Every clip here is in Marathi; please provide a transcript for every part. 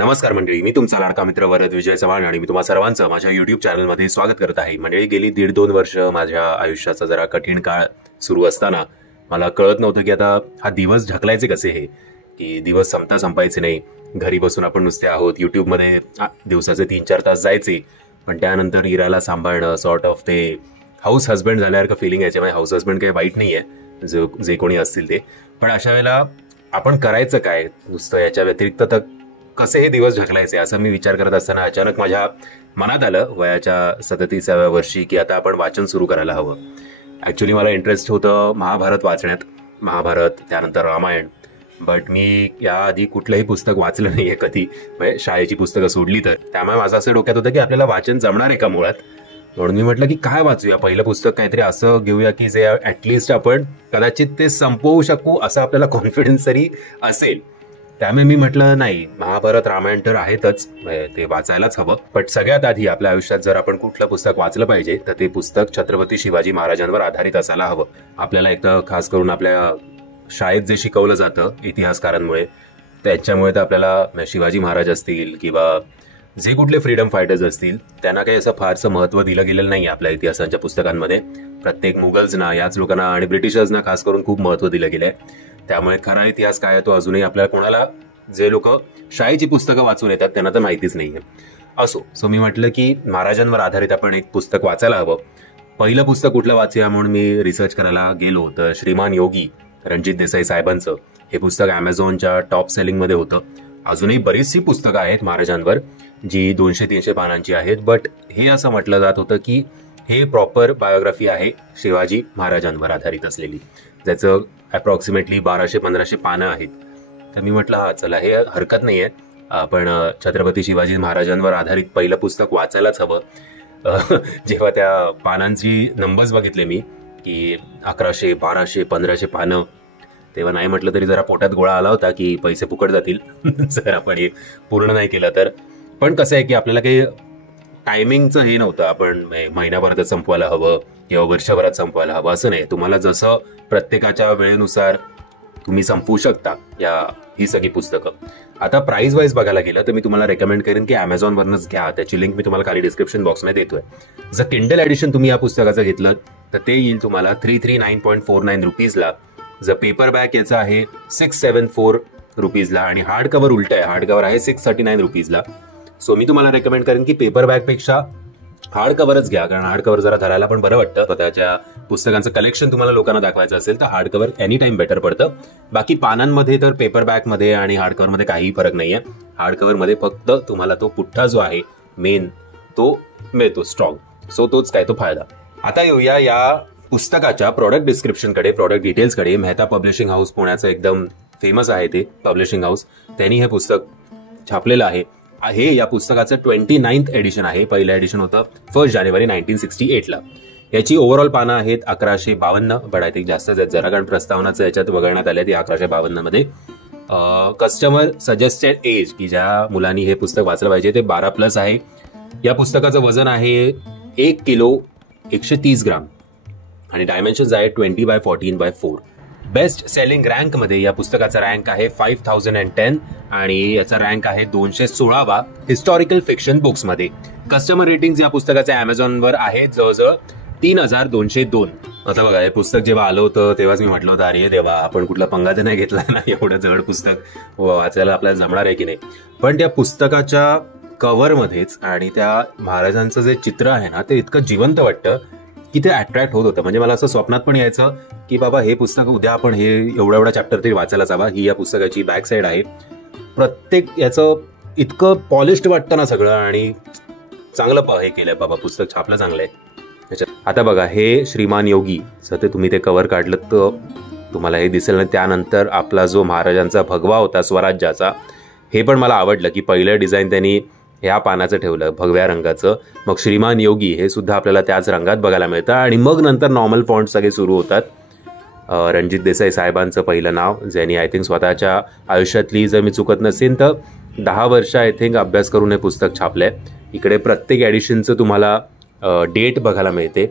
नमस्कार मंडळी, मी तुमचा लाडका मित्र वरद विजय चव्हाण आणि मी तुम्हा सर्वांचं माझ्या युट्यूब चॅनलमध्ये स्वागत करत आहे. मंडळी, गेली 1.5-2 वर्ष माझ्या आयुष्याचा जरा कठीण काळ सुरू असताना मला कळत नव्हतं की आता हा दिवस ढकलायचे कसे, हे की दिवस संपायचे नाही. घरी बसून आपण नुसते आहोत. युट्यूबमध्ये दिवसाचे 3-4 तास जायचे, पण त्यानंतर इराला सांभाळणं, सॉर्ट ऑफ ते हाऊस हजबंड झाल्यासारखं फिलिंग यायचे. म्हणजे हाऊस हजबंड काही वाईट नाही आहे, जे कोणी असतील ते, पण अशा वेळेला आपण करायचं काय, नुसतं याच्या व्यतिरिक्त तर कसे हे दिवस ढकलायचे असं मी विचार करत असताना अचानक माझ्या मनात आलं वयाच्या 37व्या वर्षी की आता आपण वाचन सुरू करायला हवं. ॲक्च्युली मला इंटरेस्ट होतं महाभारत वाचण्यात, महाभारत त्यानंतर रामायण, बट मी याआधी कुठलंही पुस्तक वाचलं नाही आहे कधी, म्हणजे शाळेची पुस्तकं सोडली तर. त्यामुळे माझं असं डोक्यात होतं की आपल्याला वाचन जमणार आहे का मुळात. म्हणून मी म्हटलं की काय वाचूया, पहिलं पुस्तक काहीतरी असं घेऊया की जे ॲटलिस्ट आपण कदाचित ते संपवू शकू असं आपल्याला कॉन्फिडन्स तरी असेल. त्यामुळे मी म्हटलं नाही, महाभारत रामायण तर आहेतच, ते वाचायलाच हवं. पण सगळ्यात आधी आपल्या आयुष्यात जर आपण कुठलं पुस्तक वाचलं पाहिजे तर ते पुस्तक छत्रपती शिवाजी महाराजांवर आधारित असायला हवं. आपल्याला एक तर खास करून आपल्या शाळेत जे शिकवलं जातं इतिहासकारांमुळे, त्याच्यामुळे तर आपल्याला शिवाजी महाराज असतील किंवा जे कुठले फ्रीडम फायटर्स असतील त्यांना काही असं फारसं महत्त्व दिलं गेलेलं नाही आपल्या इतिहासाच्या पुस्तकांमध्ये. प्रत्येक मुघल्सना, याच लोकांना आणि ब्रिटिशर्सना खास करून खूप महत्त्व दिलं गेलंय. त्यामुळे खरा इतिहास काय आहे तो अजूनही आपल्याला कोणाला, जे लोक शाळेची पुस्तकं वाचून येतात त्यांना तर माहितीच नाहीये. सो मी म्हटलं की महाराजांवर आधारित आपण एक पुस्तक वाचायला हवं. पहिलं पुस्तक कुठलं वाचूया म्हणून मी रिसर्च करायला गेलो. तर श्रीमान योगी, रणजित देसाई साहेबांचं हे पुस्तक ॲमेझॉनच्या टॉप सेलिंगमध्ये होतं. अजूनही बरीचशी पुस्तकं आहेत महाराजांवर जी 200-300 पानांची आहेत, बट हे असं म्हटलं जात होतं की हे प्रॉपर बायोग्राफी आहे शिवाजी महाराजांवर आधारित असलेली, ज्याचं अप्रॉक्सिमेटली 1200-1500 पानं आहेत. तर मी म्हटलं चला, हे हरकत नाही आहे, आपण छत्रपती शिवाजी महाराजांवर आधारित पहिलं पुस्तक वाचायलाच हवं. जेव्हा त्या पानांची नंबर्स बघितले मी की 1100, 1200, 1500 पानं, तेव्हा नाही म्हटलं तरी जरा पोटात गोळा आला होता की पैसे फुकट जातील जर आपण हे पूर्ण नाही केलं तर. पण कसं आहे की आपल्याला काही टायमिंगचं हे नव्हतं, आपण महिन्याभरात संपवायला हवं किंवा वर्षभरात संपवायला हवं असं नाही. तुम्हाला जसं प्रत्येकाच्या वेळेनुसार तुम्ही संपवू शकता ही सगळी पुस्तकं. आता प्राइस वाईज बघायला गेलं तर मी तुम्हाला रेकमेंड करेन की ॲमेझॉनवरनंच घ्या. त्याची लिंक मी तुम्हाला खाली डिस्क्रिप्शन बॉक्समध्ये देतोय. जर किंडल एडिशन तुम्ही या पुस्तकाचं घेतलं तर ते येईल तुम्हाला 339.49 रुपीजला. जर पेपर बॅक याचा आहे 674 रुपीजला आणि हार्ड कव्हर उलट आहे, हार्ड कव्हर आहे 639 रुपीजला. सो मी तुम्हाला रेकमेंड करेन की पेपर बॅगपेक्षा हार्ड कव्हरच घ्या, कारण हार्ड कव्हर जरा धरायला पण बरं वाटतं. त्याच्या पुस्तकांचं कलेक्शन तुम्हाला लोकांना दाखवायचं असेल तर hard cover any time better पडतं. बाकी पानांमध्ये तर पेपर बॅगमध्ये आणि हार्ड कव्हरमध्ये काहीही फरक नाहीये. हार्ड कव्हरमध्ये फक्त तुम्हाला तो पुठ्ठा जो आहे मेन तो मिळतो स्ट्रॉंग, सो तोच काय तो फायदा. आता येऊया या पुस्तकाच्या प्रॉडक्ट डिस्क्रिप्शनकडे, प्रॉडक्ट डिटेल्सकडे. मेहता पब्लिशिंग हाऊस पुण्याचं एकदम फेमस आहे ते पब्लिशिंग हाऊस, त्यांनी हे पुस्तक छापलेलं आहे. हे या पुस्तकाचं 29th एडिशन आहे. पहिलं एडिशन होतं 1 जानेवारी 1968ला. याची ओव्हरऑल पानं आहेत 1152, बट आय थिंक जास्तच आहेत जरा, कारण प्रस्तावनाचं याच्यात वगळण्यात आले ती 1152 मध्ये. कस्टमर सजेस्टेड एज की ज्या मुलांनी हे पुस्तक वाचलं पाहिजे ते 12+ आहे. या पुस्तकाचं वजन आहे 1 किलो 130 ग्राम आणि डायमेन्शन्स आहे 20x14x4. बेस्ट सेलिंग रँक मध्ये या पुस्तकाचा रँक आहे 5010 आणि याचा रँक आहे 216वा हिस्टॉरिकल फिक्शन बुक्स मध्ये. कस्टमर रेटिंग या पुस्तकाचे अमेझॉनवर आहे जवळजवळ 3202. आता बघा, हे पुस्तक जेव्हा आलं होतं तेव्हाच मी म्हटलं होतं अरे देवा, आपण कुठला पंगा तर नाही घेतला ना, एवढं जड पुस्तक वाचायला आपल्याला जमणार आहे की नाही. पण त्या पुस्तकाच्या कव्हरमध्येच आणि त्या महाराजांचं जे चित्र आहे ना ते इतकं जिवंत वाटतं की ते अट्रॅक्ट होत होतं. म्हणजे मला असं स्वप्नात पण यायचं की बाबा हे पुस्तक उद्या आपण हे एवढा चॅप्टर तरी वाचायलाच हवा. ही या पुस्तकाची बॅक साईड आहे. प्रत्येक याचं इतकं पॉलिश्ड वाटतं ना सगळं, आणि चांगलं हे केलंय बाबा, पुस्तक छापलं चांगलं आहे. आता बघा, हे श्रीमान योगी ते तुम्ही ते कव्हर काढलं तर तुम्हाला हे दिसेल ना. त्यानंतर आपला जो महाराजांचा भगवा होता स्वराज्याचा, हे पण मला आवडलं की पहिलं डिझाईन त्यांनी ह्या पानाचं ठेवलं भगव्या रंगाचं. मग श्रीमान योगी हे सुद्धा आपल्याला त्याच रंगात बघायला मिळतं आणि मग नंतर नॉर्मल फॉन्ट सगळे सुरू होतात. रणजित देसाई साहेबांचं पहिलं नाव, ज्यांनी आय थिंक स्वतःच्या आयुष्यातली, जर मी चुकत नसेल तर 10 वर्ष आय थिंक अभ्यास करून हे पुस्तक छापलंय. इकडे प्रत्येक एडिशनचं तुम्हाला डेट बघायला मिळते.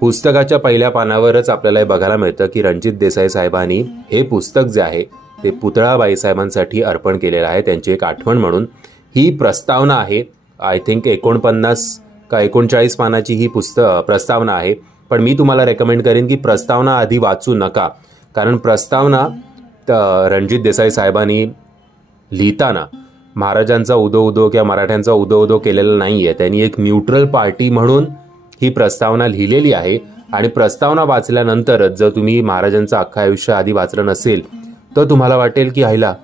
पुस्तकाच्या पहिल्या पानावरच आपल्याला हे बघायला मिळतं की रणजित देसाई साहेबांनी हे पुस्तक जे आहे ते पुतळा बाईसाहेबांसाठी अर्पण केलेलं आहे, त्यांची एक आठवण म्हणून. ही प्रस्तावना आहे, आय थिंक 49 का 39 पानाची ही प्रस्तावना आहे. पण मी तुम्हाला रेकमेंड करेन की प्रस्तावना आधी वाचू नका, कारण प्रस्तावना रणजित देसाई साहेबांनी लिहिताना महाराजांचा उदो उदो किंवा मराठ्यांचा उदो उदो केलेला नाही आहे. त्यांनी एक न्यूट्रल पार्टी म्हणून ही प्रस्तावना लिहिलेली आहे. आणि प्रस्तावना वाचल्यानंतरच जर तुम्ही महाराजांचं अख्खं आयुष्य आधी वाचलं नसेल तर तुम्हाला वाटेल की हायला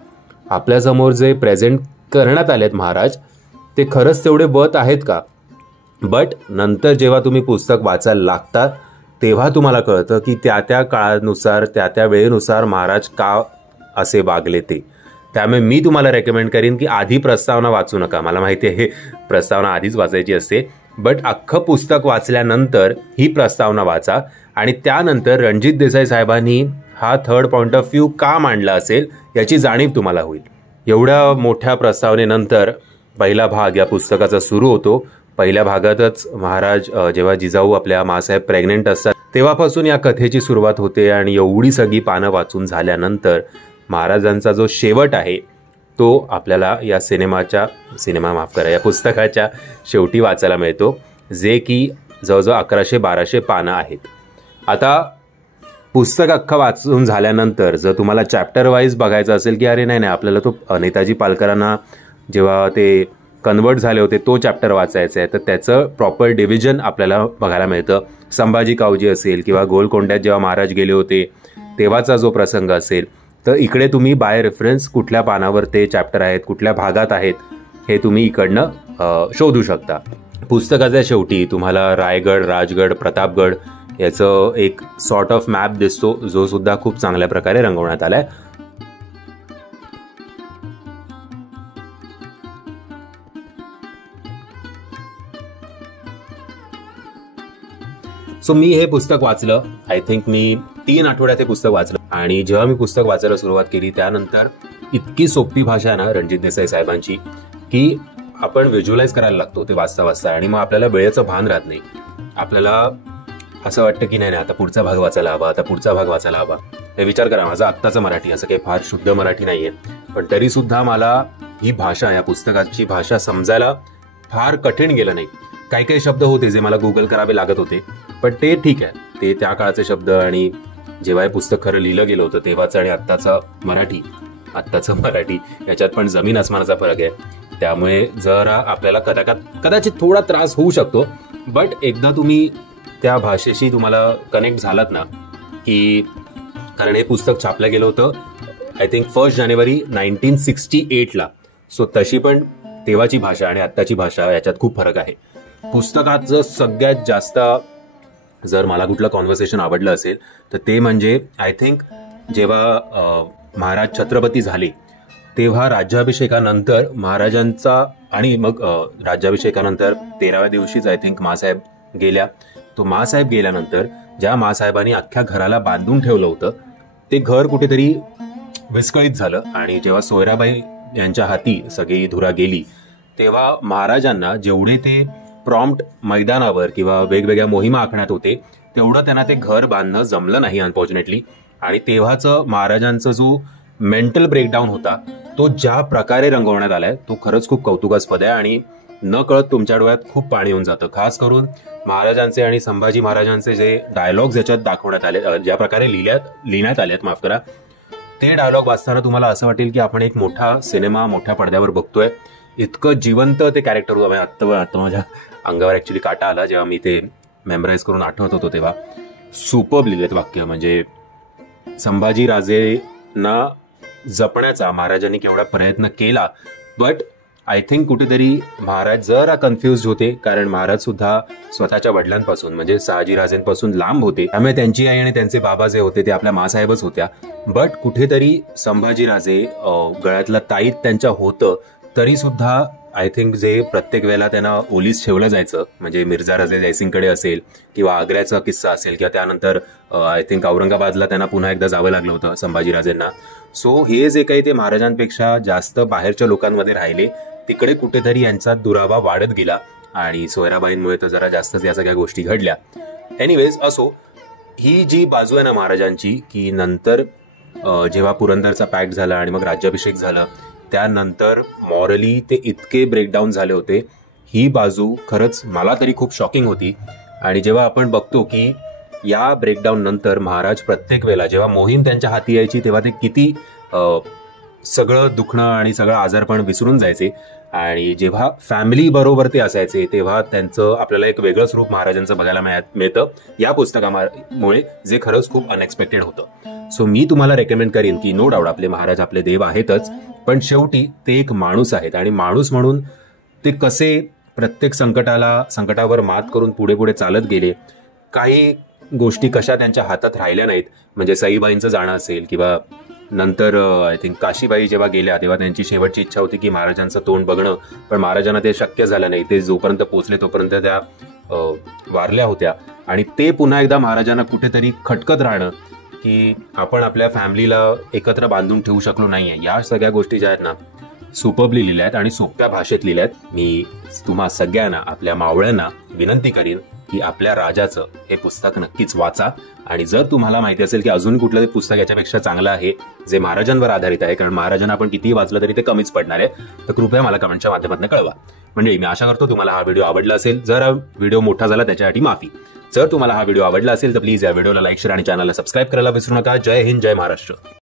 आपल्यासमोर जे प्रेझेंट करण्यात आलेत महाराज ते खरंच तेवढे वर्थ आहेत का. बट नंतर जेव्हा तुम्ही पुस्तक वाचायला लागता तेव्हा तुम्हाला कळतं की त्या त्या काळानुसार त्या त्या वेळेनुसार महाराज का असे वागले ते. त्यामुळे मी तुम्हाला रेकमेंड करीन की आधी प्रस्तावना वाचू नका. मला माहिती आहे प्रस्तावना आधीच वाचायची असते, बट अख्खं पुस्तक वाचल्यानंतर ही प्रस्तावना वाचा आणि त्यानंतर रणजित देसाई साहेबांनी हा थर्ड पॉइंट ऑफ व्ह्यू का मांडला असेल याची जाणीव तुम्हाला होईल. एवढ्या मोठ्या प्रस्तावनेनंतर पहिला भाग या पुस्तकाचा सुरू होतो. पहिल्या भागातच महाराज जेव्हा जिजाऊ आपल्या मासाहेब प्रेग्नेंट असतात तेव्हापासून या कथेची सुरुवात होते आणि एवढी सगळी पानं वाचून झाल्यानंतर महाराजांचा जो शेवट आहे तो आपल्याला या या पुस्तकाच्या शेवटी वाचायला मिळतो, जे की जवळजवळ 1100-1200 पानं आहेत. आता पुस्तक अख्खं वाचून झाल्यानंतर जर तुम्हाला चॅप्टर वाईज बघायचं असेल की अरे नाही आपल्याला तो नेताजी पालकरांना जेव्हा ते कन्वर्ट झाले होते तो चॅप्टर वाचायचा आहे, तर त्याचं प्रॉपर डिव्हिजन आपल्याला बघायला मिळतं. संभाजी कावजी असेल किंवा गोलकोंड्यात जेव्हा महाराज गेले होते तेव्हाचा जो प्रसंग असेल, तर इकडे तुम्ही बाय रेफरन्स कुठल्या पानावर ते चॅप्टर आहेत, कुठल्या भागात आहेत हे तुम्ही इकडनं शोधू शकता. पुस्तकाच्या शेवटी तुम्हाला रायगड, राजगड, प्रतापगड याचं एक सॉर्ट ऑफ मॅप दिसतो, जो सुद्धा खूप चांगल्या प्रकारे रंगवण्यात आलाय. सो मी हे पुस्तक वाचलं, आय थिंक मी 3 आठवड्यात हे पुस्तक वाचलं. आणि जेव्हा मी पुस्तक वाचायला सुरुवात केली त्यानंतर इतकी सोपी भाषा आहे ना रणजित देसाई साहेबांची की आपण व्हिज्युअलाइज करायला लागतो ते वाचता वाचता, आणि मग आपल्याला वेळेचं भान राहत नाही. आपल्याला असं वाटतं की नाही आता पुढचा भाग वाचायला हवा, आता पुढचा भाग वाचायला हवा. हे विचार करा, माझा आत्ताचं मराठी असं काही फार शुद्ध मराठी नाहीये, पण तरी सुद्धा मला ही भाषा, या पुस्तकाची भाषा समजायला फार कठीण गेलं नाही. काही काही शब्द होते जे मला गुगल करावे लागत होते, पण ते ठीक आहे, ते त्या काळाचे शब्द. आणि जेव्हा हे पुस्तक खरं लिहिलं गेलं होतं तेव्हाचं आणि आत्ताचं मराठी याच्यात पण जमीन आसमानाचा फरक आहे. त्यामुळे जरा आपल्याला कदाचित थोडा त्रास होऊ शकतो, बट एकदा तुम्ही त्या भाषेशी तुम्हाला कनेक्ट झालात ना की, कारण हे पुस्तक छापलं गेलं होतं आय थिंक 1 जानेवारी 1968ला. सो तशी पण तेव्हाची भाषा आणि आत्ताची भाषा याच्यात खूप फरक आहे. पुस्तकात जर सगळ्यात जास्त जर मला कुठलं कॉन्व्हर्सेशन आवडलं असेल तर ते म्हणजे आय थिंक जेव्हा महाराज छत्रपती झाले तेव्हा राज्याभिषेकानंतर महाराजांचा, आणि मग राज्याभिषेकानंतर 13व्या दिवशीच आय थिंक मासाहेब गेल्या. तो मासाहेब गेल्यानंतर ज्या मासाहेबांनी अख्ख्या घराला बांधून ठेवलं होतं ते घर कुठेतरी विस्कळीत झालं. आणि जेव्हा सोयराबाई यांच्या हाती सगळी धुरा गेली तेव्हा महाराजांना जेवढे ते प्रॉम्प्ट मैदानावर किंवा वेगवेगळ्या मोहिमा आखण्यात होते तेवढं त्यांना ते घर बांधणं जमलं नाही अनफॉर्च्युनेटली. आणि तेव्हाचं महाराजांचा जो मेंटल ब्रेकडाऊन होता तो ज्या प्रकारे रंगवण्यात आलाय तो खरंच खूप कौतुकास्पद आहे. आणि न कळत तुमच्या डोळ्यात खूप पाणी येऊन जातं. खास करून महाराजांचे आणि संभाजी महाराजांचे जे डायलॉग्स याच्यात दाखवण्यात आले, ज्या प्रकारे लिहिण्यात आलेत, माफ करा, ते डायलॉग वाचताना तुम्हाला असं वाटेल की आपण एक मोठा सिनेमा मोठ्या पडद्यावर बघतोय. इतकं जिवंत ते कॅरेक्टर होतं. आता माझ्या अंगावर ऍक्च्युली काटा आला जेव्हा मी ते मेमराईज करून आठवत होतो तेव्हा. सुपर्ब लिहिलेत वाक्य. म्हणजे संभाजी राजेंना जपण्याचा महाराजांनी केवढा प्रयत्न केला, बट आय थिंक कुठेतरी महाराज जरा कन्फ्युज होते, कारण महाराज सुद्धा स्वतःच्या वडिलांपासून म्हणजे शहाजीराजेंपासून लांब होते. त्यामुळे त्यांची आई आणि त्यांचे बाबा जे होते ते आपल्या मासाहेबच होत्या. बट कुठेतरी संभाजीराजे गळ्यातलं ताईत त्यांच्या होतं, तरी सुद्धा आय थिंक जे प्रत्येक वेळेला त्यांना ओलीस ठेवलं जायचं, म्हणजे मिर्झा राजे जयसिंगकडे असेल किंवा आग्र्याचा किस्सा असेल किंवा त्यानंतर आय थिंक औरंगाबादला त्यांना पुन्हा एकदा जावं लागलं होतं संभाजीराजेंना. सो हे जे काही ते महाराजांपेक्षा जास्त बाहेरच्या लोकांमध्ये राहिले तिकडे कुठेतरी यांचा दुरावा वाढत गेला आणि सोयराबाईंमुळे तर जरा जास्तच या सगळ्या गोष्टी घडल्या. एनिवेज असो, ही जी बाजू आहे ना महाराजांची की नंतर जेव्हा पुरंदरचा पॅक्ट झाला आणि मग राज्याभिषेक झाला त्यानंतर मॉरली ते इतके ब्रेकडाऊन झाले होते. ही बाजू खरंच मला तरी खूप शॉकिंग होती. आणि जेव्हा आपण बघतो की या ब्रेकडाऊन नंतर महाराज प्रत्येक वेळेला जेव्हा मोहीम त्यांच्या हाती यायची तेव्हा ते किती सगळं दुखणं आणि सगळं आजारपण विसरून जायचे. आणि जेव्हा फॅमिली बरोबर ते असायचे तेव्हा त्यांचं आपल्याला एक वेगळंच रूप महाराजांचं बघायला मिळतं या पुस्तकामुळे, जे खरंच खूप अनएक्सपेक्टेड होतं. सो मी तुम्हाला रेकमेंड करीन की नो डाऊट आपले महाराज आपले देव आहेतच, पण शेवटी ते एक माणूस आहेत आणि माणूस म्हणून ते कसे प्रत्येक संकटावर मात करून पुढे पुढे चालत गेले. काही गोष्टी कशा त्यांच्या हातात राहिल्या नाहीत, म्हणजे सईबाईंचं जाणं असेल किंवा नंतर आय थिंक काशीबाई जेव्हा गेल्या तेव्हा त्यांची शेवटची इच्छा होती की महाराजांचं तोंड बघणं, पण महाराजांना ते शक्य झालं नाही. ते जोपर्यंत पोहोचले तोपर्यंत त्या वारल्या होत्या. आणि ते पुन्हा एकदा महाराजांना कुठेतरी खटकत राहणं की आपण आपल्या फॅमिलीला एकत्र बांधून ठेवू शकलो नाहीये. या सगळ्या गोष्टी ज्या आहेत ना सुपरबली लिहिल्या आहेत आणि सोप्या भाषेत लिहिल्या आहेत. मी तुम्हा सगळ्यांना आपल्या मावळ्यांना विनंती करीन की आपल्या राजाचं हे पुस्तक नक्कीच वाचा. आणि जर तुम्हाला माहिती असेल की अजून कुठलं पुस्तक याच्यापेक्षा चांगलं आहे जे महाराजांवर आधारित आहे, कारण महाराजांना आपण कितीही वाचलं तरी ते कमीच पडणार आहे, तर कृपया मला कमेंटच्या माध्यमातून कळवा. म्हणजे मी आशा करतो तुम्हाला हा व्हिडिओ आवडला असेल. जर हा व्हिडिओ मोठा झाला त्याच्यासाठी माफी. जर तुम्हाला हा व्हिडिओ आवडला असेल तर प्लीज या व्हिडिओला लाईक, शेअर आणि चॅनलला सबस्क्राईब करायला विसरू नका. जय हिंद, जय महाराष्ट्र.